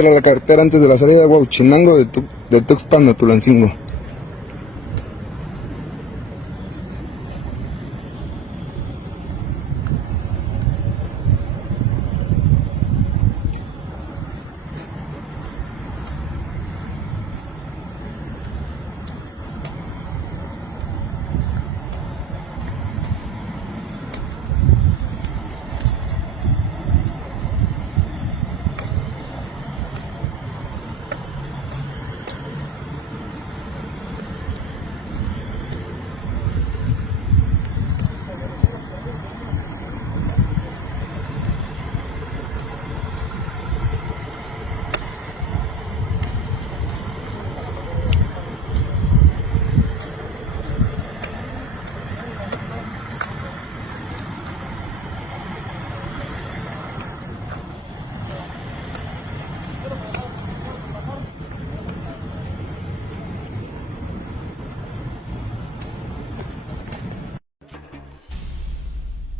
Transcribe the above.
la carretera antes de la salida de Huachinango de Tuxpan a Tulancingo.